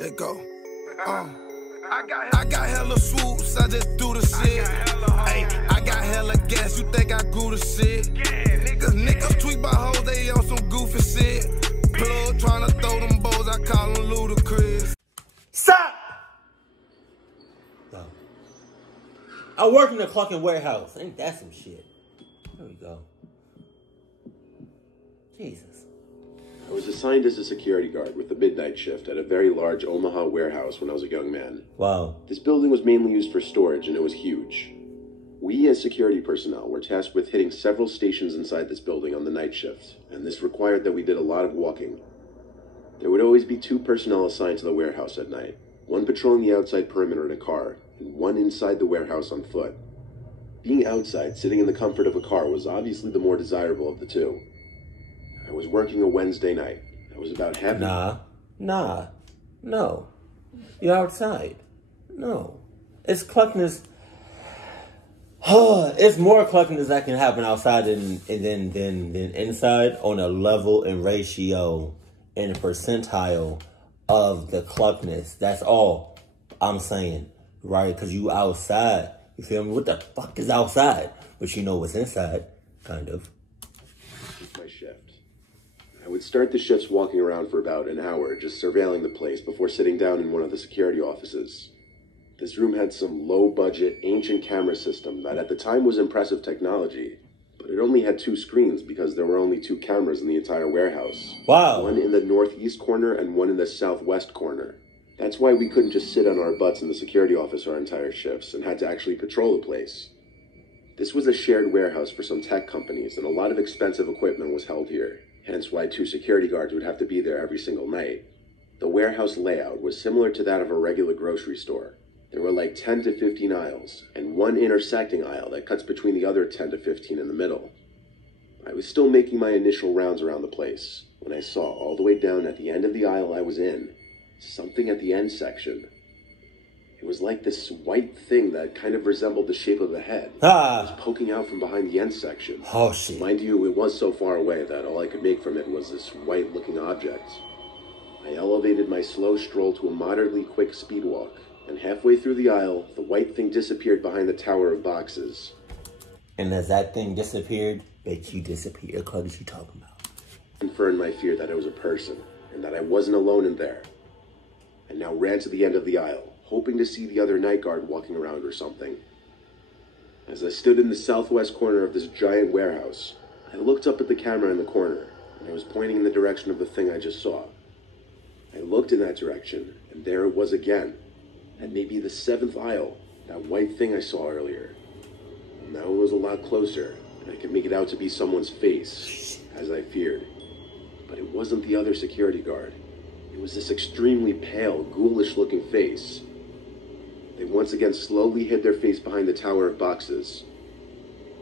Let go. I got hella swoops, I just do the shit. Hey, I got hella gas, you think I grew the shit? Niggas tweet by hoes, they on some goofy shit. Plug tryna throw them bows, I call them ludicrous. Stop! No. I work in a fucking warehouse. Ain't that some shit? There we go. Jesus. I was assigned as a security guard with the midnight shift at a very large Omaha warehouse when I was a young man. Wow. This building was mainly used for storage, and it was huge. We, as security personnel, were tasked with hitting several stations inside this building on the night shift, and this required that we did a lot of walking. There would always be 2 personnel assigned to the warehouse at night, one patrolling the outside perimeter in a car, and one inside the warehouse on foot. Being outside, sitting in the comfort of a car, was obviously the more desirable of the two. I was working a Wednesday night. I was about half... No. You're outside. No. It's cluckiness. It's more cluckiness that can happen outside than inside on a level and ratio and percentile of the cluckiness. That's all I'm saying, right? Because you outside. You feel me? What the fuck is outside? But you know what's inside, kind of. My shift. I would start the shifts walking around for about an hour, just surveilling the place before sitting down in one of the security offices. This room had some low-budget, ancient camera system that at the time was impressive technology, but it only had 2 screens because there were only 2 cameras in the entire warehouse. Wow. One in the northeast corner and one in the southwest corner. That's why we couldn't just sit on our butts in the security office our entire shifts and had to actually patrol the place. This was a shared warehouse for some tech companies, and a lot of expensive equipment was held here. Hence why 2 security guards would have to be there every single night. The warehouse layout was similar to that of a regular grocery store. There were like 10 to 15 aisles, and one intersecting aisle that cuts between the other 10 to 15 in the middle. I was still making my initial rounds around the place, when I saw all the way down at the end of the aisle I was in, something at the end section. It was like this white thing that kind of resembled the shape of a head. It was poking out from behind the end section. Oh, shit. Mind you, it was so far away that all I could make from it was this white-looking object. I elevated my slow stroll to a moderately quick speed walk, and halfway through the aisle, the white thing disappeared behind the tower of boxes. And as that thing disappeared, bet you disappeared. What are you talking about? Confirmed my fear that it was a person, and that I wasn't alone in there. I now ran to the end of the aisle, hoping to see the other night guard walking around or something. As I stood in the southwest corner of this giant warehouse, I looked up at the camera in the corner, and I was pointing in the direction of the thing I just saw. I looked in that direction, and there it was again, at maybe the 7th aisle, that white thing I saw earlier. And now it was a lot closer, and I could make it out to be someone's face, as I feared. But it wasn't the other security guard. It was this extremely pale, ghoulish-looking face. They once again slowly hid their face behind the tower of boxes.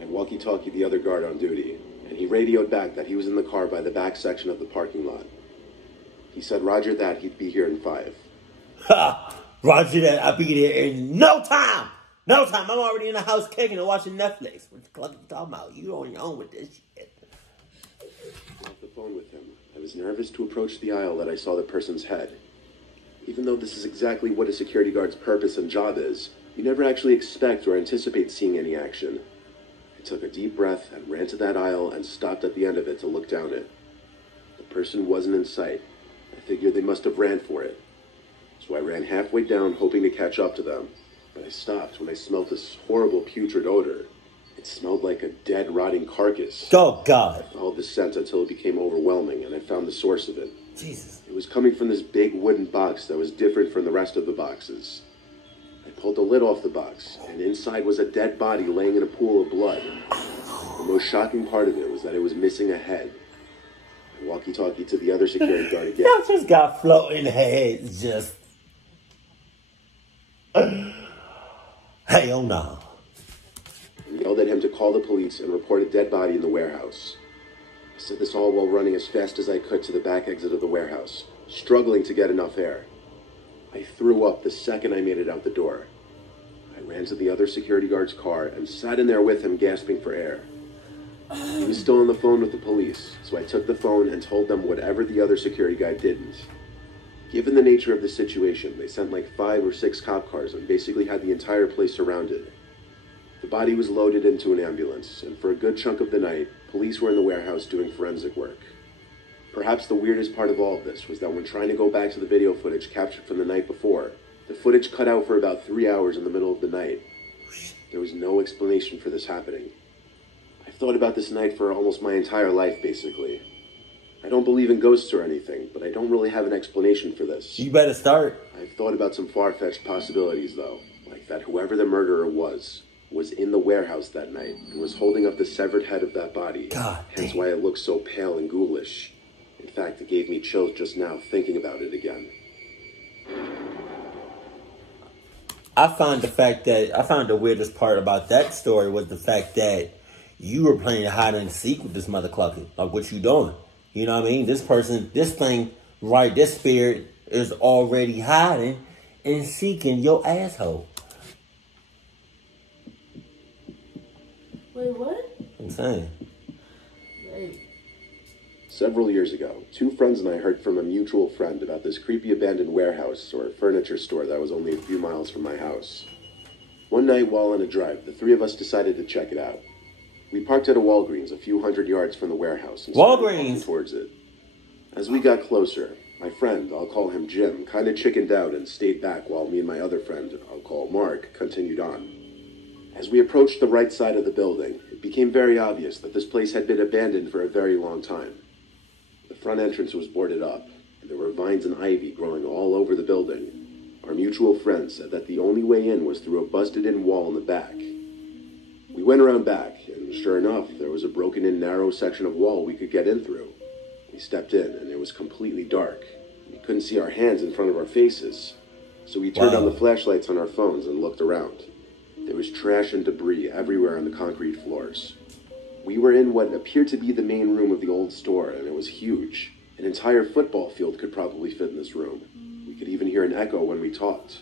I walkie-talkied the other guard on duty, and he radioed back that he was in the car by the back section of the parking lot. He said roger that, he'd be here in 5. Ha! Roger that, I'll be there in no time! No time! I'm already in the house kicking and watching Netflix. What the fuck are you talking about? You on your own with this shit. I got the phone with him. I was nervous to approach the aisle that I saw the person's head. Even though this is exactly what a security guard's purpose and job is, you never actually expect or anticipate seeing any action. I took a deep breath and ran to that aisle and stopped at the end of it to look down it. The person wasn't in sight. I figured they must have ran for it. So I ran halfway down, hoping to catch up to them. But I stopped when I smelled this horrible putrid odor. It smelled like a dead, rotting carcass. Oh, God. I followed the scent until it became overwhelming, and I found the source of it. Jesus. It was coming from this big wooden box that was different from the rest of the boxes. I pulled the lid off the box, and inside was a dead body laying in a pool of blood. The most shocking part of it was that it was missing a head. I walkie-talkied to the other security guard again. Y'all just got floating heads, just... Hell no. And yelled at him to call the police and report a dead body in the warehouse. I said this all while running as fast as I could to the back exit of the warehouse, struggling to get enough air. I threw up the second I made it out the door. I ran to the other security guard's car and sat in there with him, gasping for air. He was still on the phone with the police, so I took the phone and told them whatever the other security guy didn't. Given the nature of the situation, they sent like 5 or 6 cop cars and basically had the entire place surrounded. The body was loaded into an ambulance, and for a good chunk of the night, police were in the warehouse doing forensic work. Perhaps the weirdest part of all of this was that when trying to go back to the video footage captured from the night before, the footage cut out for about 3 hours in the middle of the night. There was no explanation for this happening. I've thought about this night for almost my entire life, basically. I don't believe in ghosts or anything, but I don't really have an explanation for this. You better start. I've thought about some far-fetched possibilities, though, like that whoever the murderer was in the warehouse that night and was holding up the severed head of that body. God hence damn. why it looked so pale and ghoulish. In fact, it gave me chills just now thinking about it again. I found the weirdest part about that story was the fact that you were playing hide and seek with this mother clucker. Like, what you doing? You know what I mean? This thing, right, this spirit is already hiding and seeking your asshole. Wait, what? I'm saying. Wait. Several years ago, 2 friends and I heard from a mutual friend about this creepy abandoned warehouse or furniture store that was only a few miles from my house. One night while on a drive, the 3 of us decided to check it out. We parked at a Walgreens a few hundred yards from the warehouse and started walking towards it. As we got closer, my friend, I'll call him Jim, kind of chickened out and stayed back while me and my other friend, I'll call Mark, continued on. As we approached the right side of the building, it became very obvious that this place had been abandoned for a very long time. The front entrance was boarded up, and there were vines and ivy growing all over the building. Our mutual friend said that the only way in was through a busted-in wall in the back. We went around back, and sure enough, there was a broken-in narrow section of wall we could get in through. We stepped in, and it was completely dark. We couldn't see our hands in front of our faces, so we turned on the flashlights on our phones and looked around. There was trash and debris everywhere on the concrete floors. We were in what appeared to be the main room of the old store, and it was huge. An entire football field could probably fit in this room. We could even hear an echo when we talked.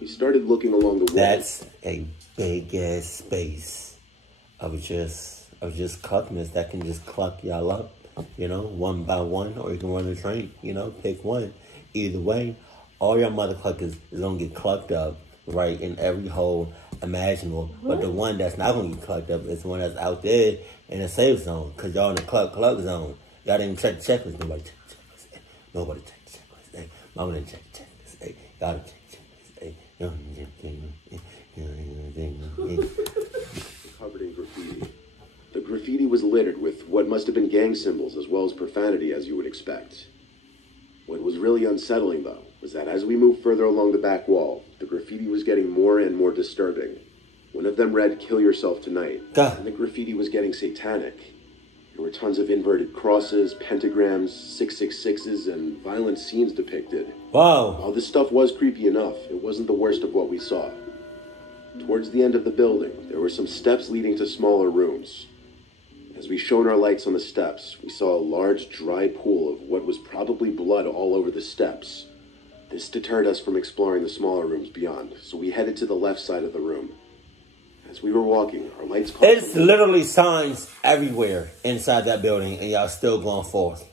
We started looking along the walls. That's a big ass space of just cluckness that can just cluck y'all up, you know, one by one, or you can run a train, you know, pick one. Either way, all your mother cluckers is gonna get clucked up, right, in every hole imaginable. What? But the one that's not gonna get clucked up is the one that's out there in the safe zone, cause y'all in the cluck zone. Y'all didn't check the checklist. Nobody check the checklist. Hey, nobody check the checklist. Hey, mama didn't check the checklist. Hey, y'all didn't check the checklist. Hey, covered in graffiti. The graffiti was littered with what must have been gang symbols as well as profanity, as you would expect. What was really unsettling, though, was that as we moved further along the back wall, the graffiti was getting more and more disturbing. One of them read, "Kill yourself tonight," and the graffiti was getting satanic. There were tons of inverted crosses, pentagrams, 666s, and violent scenes depicted. Wow. While this stuff was creepy enough, it wasn't the worst of what we saw. Towards the end of the building, there were some steps leading to smaller rooms. As we shone our lights on the steps, we saw a large, dry pool of what was probably blood all over the steps. This deterred us from exploring the smaller rooms beyond, so we headed to the left side of the room. As we were walking, our lights caught... It's literally signs everywhere inside that building, and y'all still going forth.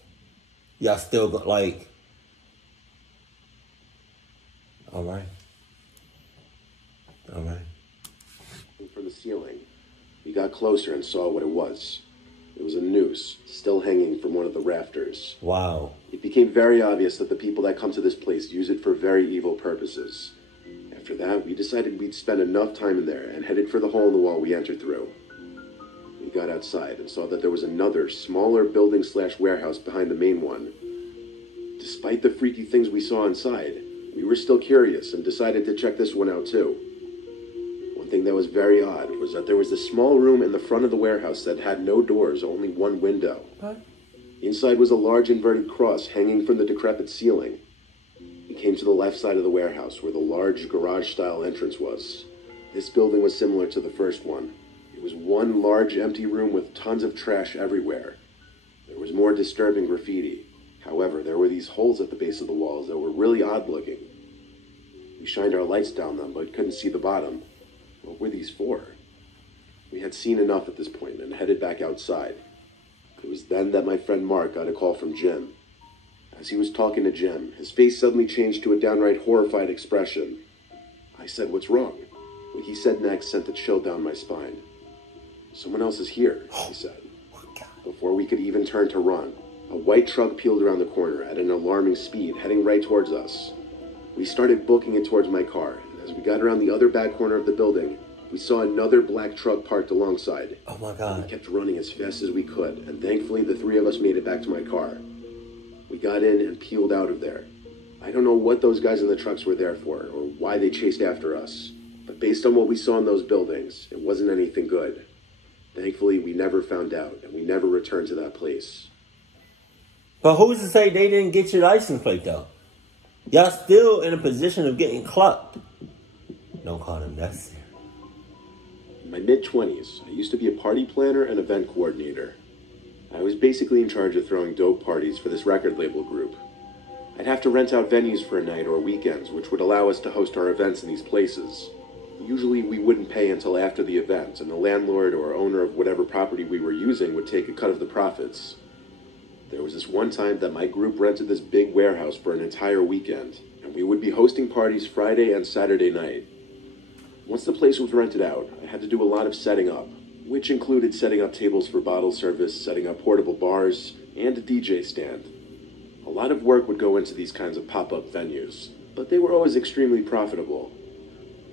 Y'all still, like... Alright. Alright. From the ceiling, we got closer and saw what it was. It was a noose, still hanging from one of the rafters. Wow. It became very obvious that the people that come to this place use it for very evil purposes. After that, we decided we'd spend enough time in there and headed for the hole in the wall we entered through. We got outside and saw that there was another, smaller building/warehouse behind the main one. Despite the freaky things we saw inside, we were still curious and decided to check this one out too. One thing that was very odd was that there was a small room in the front of the warehouse that had no doors, only one window. What? Inside was a large inverted cross hanging from the decrepit ceiling. We came to the left side of the warehouse where the large garage-style entrance was. This building was similar to the first one. It was one large empty room with tons of trash everywhere. There was more disturbing graffiti. However, there were these holes at the base of the walls that were really odd-looking. We shined our lights down them, but couldn't see the bottom. What were these for? We had seen enough at this point and headed back outside. It was then that my friend Mark got a call from Jim. As he was talking to Jim, his face suddenly changed to a downright horrified expression. I said, "What's wrong?" What he said next sent a chill down my spine. "Someone else is here," he said. Before we could even turn to run, a white truck peeled around the corner at an alarming speed, heading right towards us. We started booking it towards my car, and as we got around the other back corner of the building, we saw another black truck parked alongside. Oh my God. We kept running as fast as we could, and thankfully the three of us made it back to my car. We got in and peeled out of there. I don't know what those guys in the trucks were there for, or why they chased after us, but based on what we saw in those buildings, it wasn't anything good. Thankfully, we never found out, and we never returned to that place. But who's to say they didn't get your license plate, though? Y'all still in a position of getting clucked. Don't call them that serious. In my mid-20s, I used to be a party planner and event coordinator. I was basically in charge of throwing dope parties for this record label group. I'd have to rent out venues for a night or weekends, which would allow us to host our events in these places. Usually we wouldn't pay until after the event, and the landlord or owner of whatever property we were using would take a cut of the profits. There was this one time that my group rented this big warehouse for an entire weekend, and we would be hosting parties Friday and Saturday night. Once the place was rented out, I had to do a lot of setting up, which included setting up tables for bottle service, setting up portable bars, and a DJ stand. A lot of work would go into these kinds of pop-up venues, but they were always extremely profitable.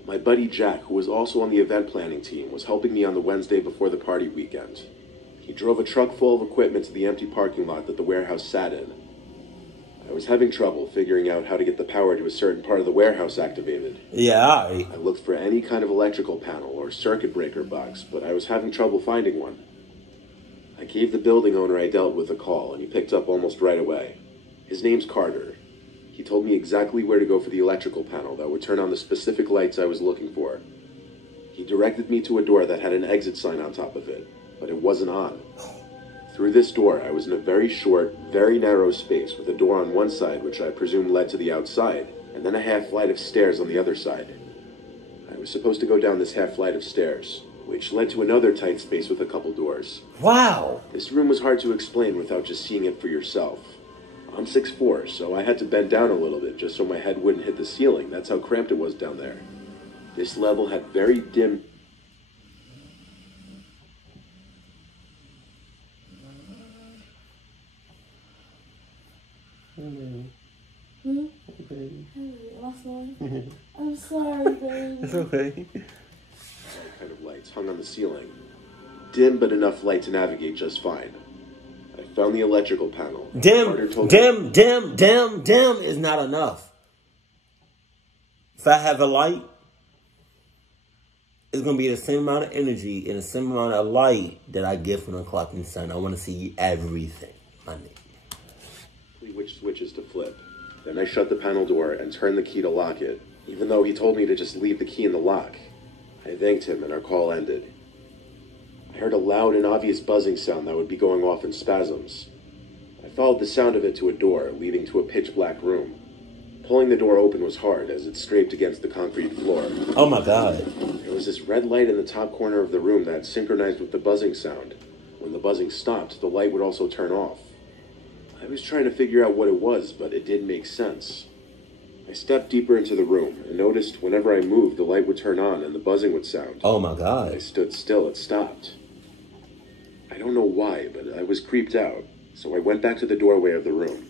My buddy Jack, who was also on the event planning team, was helping me on the Wednesday before the party weekend. He drove a truck full of equipment to the empty parking lot that the warehouse sat in. I was having trouble figuring out how to get the power to a certain part of the warehouse activated. Yeah, alright. I looked for any kind of electrical panel or circuit breaker box, but I was having trouble finding one. I gave the building owner I dealt with a call, and he picked up almost right away. His name's Carter. He told me exactly where to go for the electrical panel that would turn on the specific lights I was looking for. He directed me to a door that had an exit sign on top of it, but it wasn't on. Through this door, I was in a very short, very narrow space with a door on one side which I presume led to the outside, and then a half flight of stairs on the other side. I was supposed to go down this half flight of stairs, which led to another tight space with a couple doors. Wow. This room was hard to explain without just seeing it for yourself. I'm 6'4", so I had to bend down a little bit just so my head wouldn't hit the ceiling. That's how cramped it was down there. This level had very dim... Hmm? Hey, I'm sorry. I'm sorry, baby. It's okay. kind of lights hung on the ceiling. Dim, but enough light to navigate just fine. I found the electrical panel. Dim is not enough. If I have a light, it's going to be the same amount of energy and the same amount of light that I get from the clock and sun. I want to see everything, my nigga. Which switches to flip. Then I shut the panel door and turned the key to lock it, even though he told me to just leave the key in the lock. I thanked him and our call ended. I heard a loud and obvious buzzing sound that would be going off in spasms. I followed the sound of it to a door leading to a pitch black room. Pulling the door open was hard as it scraped against the concrete floor. Oh my God. There was this red light in the top corner of the room that synchronized with the buzzing sound. When the buzzing stopped, the light would also turn off. I was trying to figure out what it was, but it didn't make sense. I stepped deeper into the room and noticed whenever I moved, the light would turn on and the buzzing would sound. Oh my God. When I stood still, it stopped. I don't know why, but I was creeped out, so I went back to the doorway of the room.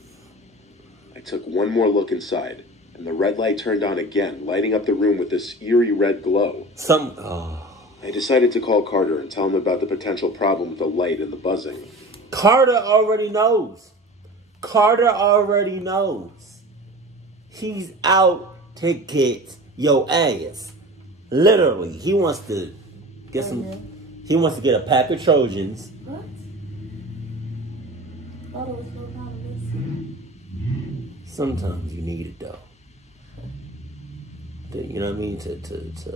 I took one more look inside, and the red light turned on again, lighting up the room with this eerie red glow. I decided to call Carter and tell him about the potential problem with the light and the buzzing. Carter already knows. Carter already knows. He's out to get your ass. Literally, he wants to get some. He wants to get a pack of Trojans. What? Thought it was no problem. Sometimes you need it though. You know what I mean? To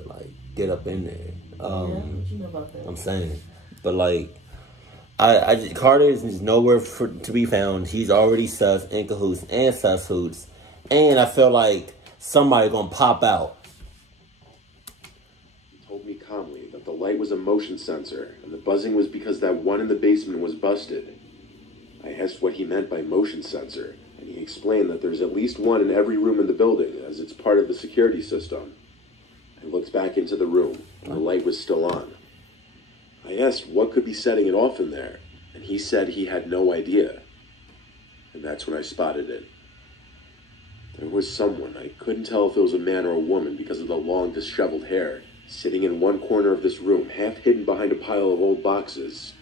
like get up in there. What you know about that? I'm saying, but like, Carter is nowhere to be found. He's already sus in cahoots and sus hoots, and I feel like somebody gonna pop out. He told me calmly that the light was a motion sensor, and the buzzing was because that one in the basement was busted. I asked what he meant by motion sensor, and and he explained that there's at least one in every room in the building, as it's part of the security system. I looked back into the room, and the light was still on. I asked what could be setting it off in there, and he said he had no idea. And that's when I spotted it. There was someone, I couldn't tell if it was a man or a woman because of the long, disheveled hair, sitting in one corner of this room, half hidden behind a pile of old boxes.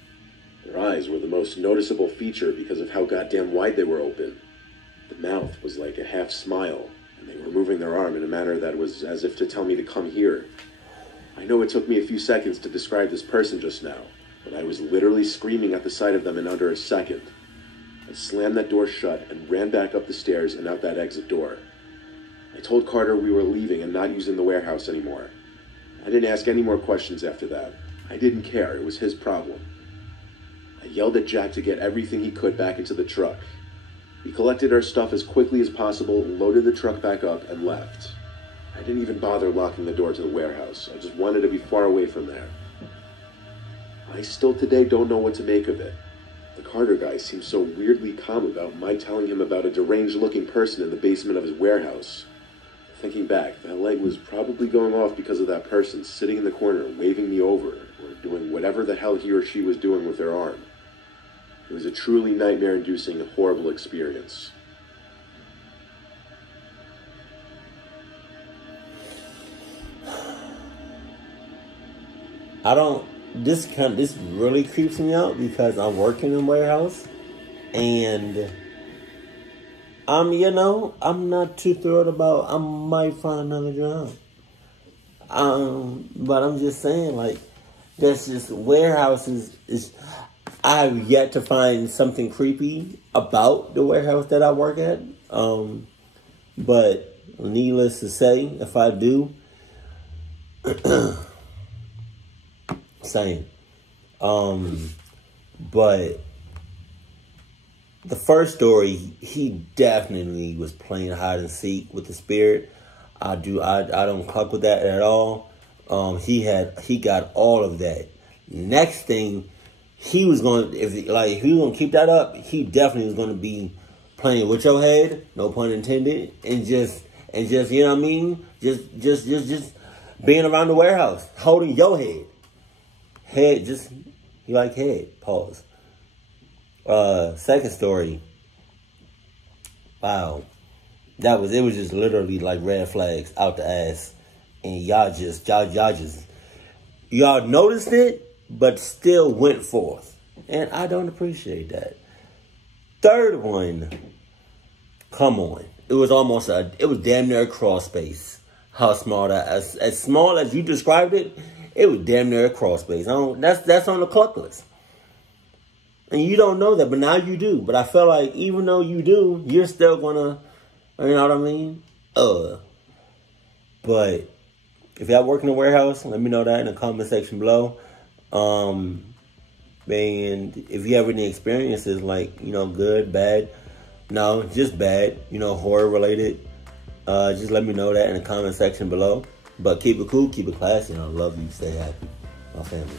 Their eyes were the most noticeable feature because of how goddamn wide they were open. The mouth was like a half smile, and they were moving their arm in a manner that was as if to tell me to come here. I know it took me a few seconds to describe this person just now, but I was literally screaming at the sight of them in under a second. I slammed that door shut and ran back up the stairs and out that exit door. I told Carter we were leaving and not using the warehouse anymore. I didn't ask any more questions after that. I didn't care, it was his problem. I yelled at Jack to get everything he could back into the truck. He collected our stuff as quickly as possible, loaded the truck back up, and left. I didn't even bother locking the door to the warehouse. I just wanted to be far away from there. I still today don't know what to make of it. The Carter guy seemed so weirdly calm about my telling him about a deranged-looking person in the basement of his warehouse. Thinking back, that leg was probably going off because of that person sitting in the corner waving me over, or doing whatever the hell he or she was doing with their arm. It was a truly nightmare-inducing, horrible experience. This really creeps me out because I'm working in a warehouse and I'm not too thrilled about I might find another job. But I'm just saying, like, that's just warehouses is I've yet to find something creepy about the warehouse that I work at. But needless to say, if I do, same. But the first story, he definitely was playing hide and seek with the spirit. I don't fuck with that at all. He got all of that. Next thing, he was going, if he was going to keep that up, he definitely was going to be playing with your head, no pun intended, and just you know what I mean, just being around the warehouse, holding your head. You like head, pause. Second story. Wow. It was just literally like red flags out the ass. And y'all noticed it, but still went forth. And I don't appreciate that. Third one. Come on. It was damn near a crawl space. How small that, as small as you described it, it was damn near a crawl space. That's on the cluck list. And you don't know that, but now you do. But I feel like even though you do, you're still gonna, you know what I mean? But if y'all work in a warehouse, let me know that in the comment section below. And if you have any experiences, like, good, bad, no, just bad, horror related, just let me know that in the comment section below. But keep it cool, keep it classy, and I love you. Stay happy, my family.